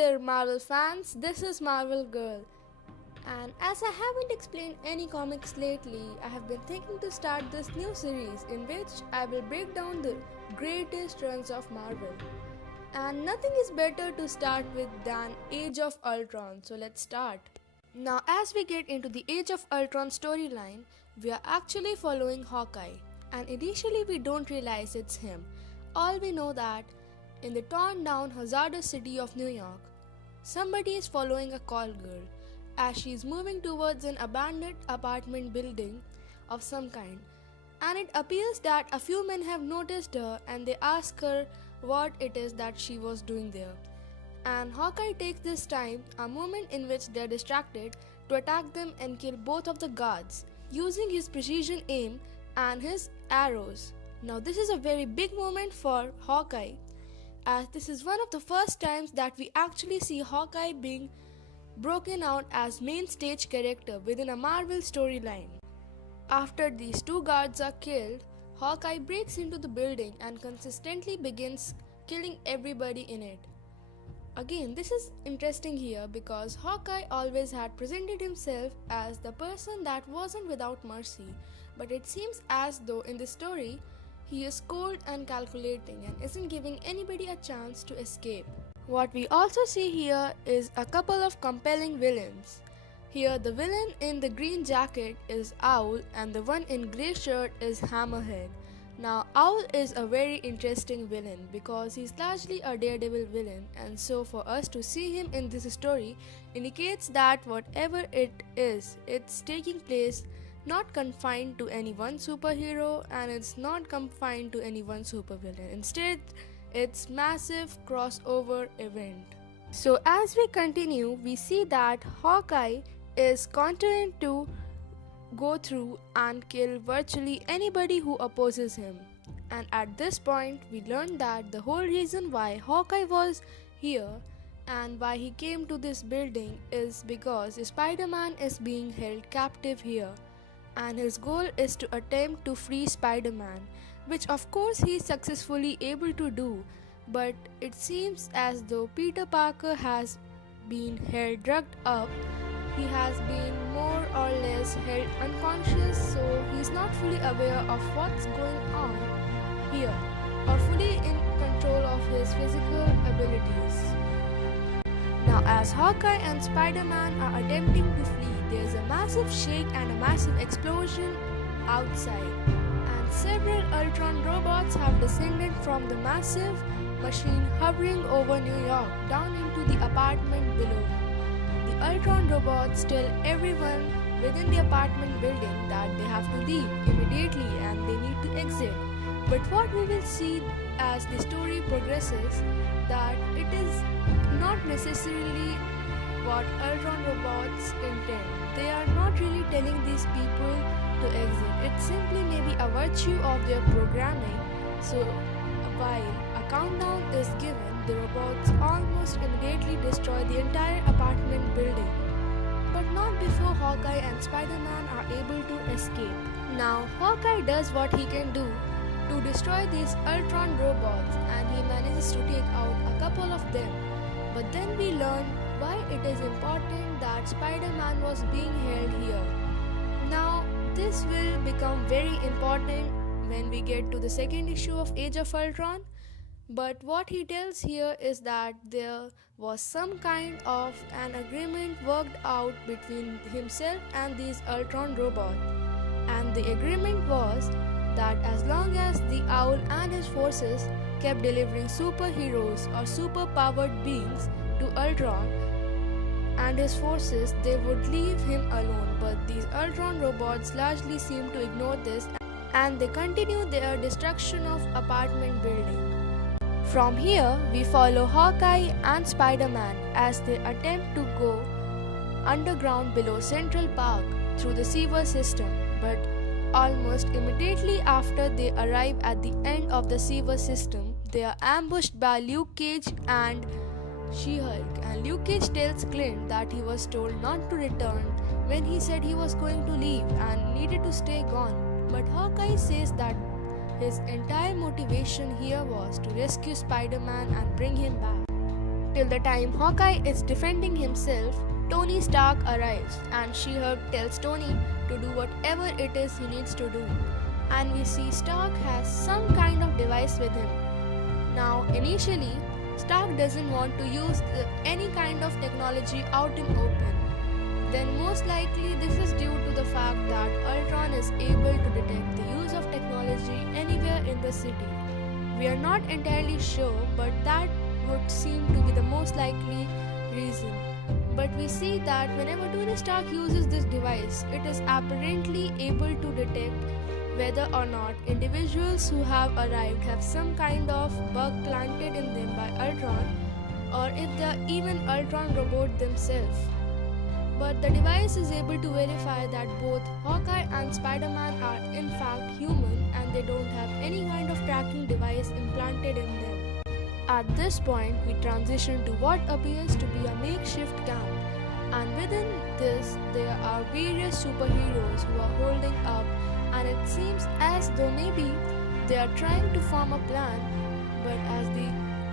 there, Marvel fans, this is Marvel Girl. And as I haven't explained any comics lately, I have been thinking to start this new series in which I will break down the greatest runs of Marvel. And nothing is better to start with than Age of Ultron, so let's start. Now, as we get into the Age of Ultron storyline, we are actually following Hawkeye, and initially we don't realize it's him. All we know that in the torn down hazardous city of New York, somebody is following a call girl as she is moving towards an abandoned apartment building of some kind, and it appears that a few men have noticed her and they ask her what it is that she was doing there. And Hawkeye takes this time, a moment in which they are distracted, to attack them and kill both of the guards using his precision aim and his arrows. Now this is a very big moment for Hawkeye, as this is one of the first times that we actually see Hawkeye being broken out as main stage character within a Marvel storyline. After these two guards are killed, Hawkeye breaks into the building and consistently begins killing everybody in it. Again, this is interesting here because Hawkeye always had presented himself as the person that wasn't without mercy, but it seems as though in this story, he is cold and calculating and isn't giving anybody a chance to escape. What we also see here is a couple of compelling villains. Here the villain in the green jacket is Owl and the one in grey shirt is Hammerhead. Now Owl is a very interesting villain because he's largely a daredevil villain, and so for us to see him in this story indicates that whatever it is, it's taking place not confined to any one superhero and it's not confined to any one supervillain. Instead, it's massive crossover event. So as we continue, we see that Hawkeye is continuing to go through and kill virtually anybody who opposes him. And at this point, we learn that the whole reason why Hawkeye was here and why he came to this building is because Spider-Man is being held captive here, and his goal is to attempt to free Spider-Man, which of course he is successfully able to do, but it seems as though Peter Parker has been held drugged up. He has been more or less held unconscious, so he's not fully aware of what's going on here or fully in control of his physical abilities. Now, as Hawkeye and Spider-Man are attempting to flee, there's a massive shake and a massive explosion outside, and several Ultron robots have descended from the massive machine hovering over New York down into the apartment below. The Ultron robots tell everyone within the apartment building that they have to leave immediately and they need to exit. But what we will see as the story progresses, that it is not necessarily what Ultron robots intend. They are not really telling these people to exit. It simply may be a virtue of their programming. So while a countdown is given, the robots almost immediately destroy the entire apartment building. But not before Hawkeye and Spider-Man are able to escape. Now Hawkeye does what he can do to destroy these Ultron robots, and he manages to take out a couple of them. But then we learn why it is important that Spider-Man was being held here. Now this will become very important when we get to the second issue of Age of Ultron. But what he tells here is that there was some kind of an agreement worked out between himself and these Ultron robots. And the agreement was that as long as the Owl and his forces kept delivering superheroes or super-powered beings to Ultron and his forces, they would leave him alone. But these Ultron robots largely seem to ignore this, and they continue their destruction of apartment building. From here, we follow Hawkeye and Spider-Man as they attempt to go underground below Central Park through the sewer system, but almost immediately after they arrive at the end of the sewer system, they are ambushed by Luke Cage and She-Hulk, and Luke Cage tells Clint that he was told not to return when he said he was going to leave and needed to stay gone. But Hawkeye says that his entire motivation here was to rescue Spider-Man and bring him back. Till the time Hawkeye is defending himself, Tony Stark arrives and She-Hulk tells Tony to do whatever it is he needs to do. And we see Stark has some kind of device with him. Now, initially, Stark doesn't want to use any kind of technology out in open. Then most likely this is due to the fact that Ultron is able to detect the use of technology anywhere in the city. We are not entirely sure, but that would seem to be the most likely reason. But we see that whenever Tony Stark uses this device, it is apparently able to detect whether or not individuals who have arrived have some kind of bug planted in them by Ultron, or if they are even Ultron robot themselves. But the device is able to verify that both Hawkeye and Spider-Man are in fact human and they don't have any kind of tracking device implanted in them. At this point, we transition to what appears to be a makeshift camp, and within this there are various superheroes who are holding up, and it seems as though maybe they are trying to form a plan, but as the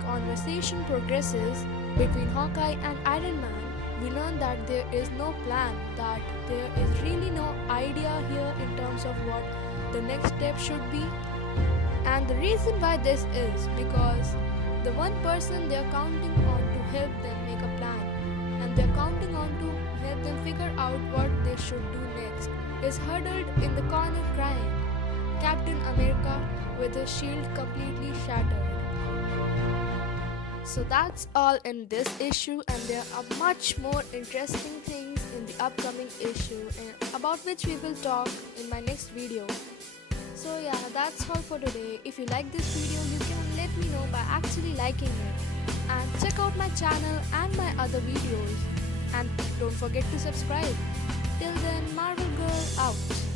conversation progresses between Hawkeye and Iron Man, we learn that there is no plan, that there is really no idea here in terms of what the next step should be. And the reason why this is because the one person they are counting on to help them make a plan, and they are counting on to help them figure out what they should do next, is huddled in the corner crying, Captain America with his shield completely shattered. So that's all in this issue, and there are much more interesting things in the upcoming issue about which we will talk in my next video. So yeah, that's all for today. If you like this video, you can let me know by actually liking it. And check out my channel and my other videos. And don't forget to subscribe. Till then, Marvel Girl out.